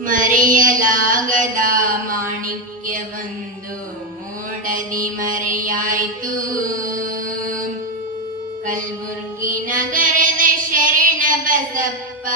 ಮರೆಯಲಾಗದ ಮಾಣಿಕ್ಯವೊಂದು ಮೋಡದಿ ಮರೆಯಾಯಿತು. ಕಲ್ಬುರ್ಗಿ ನಗರದ ಶರಣ ಬಸಪ್ಪ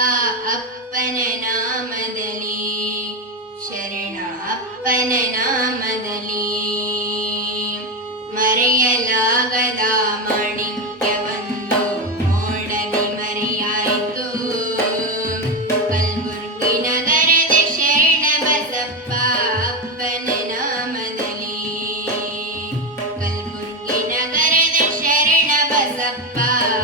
Wow.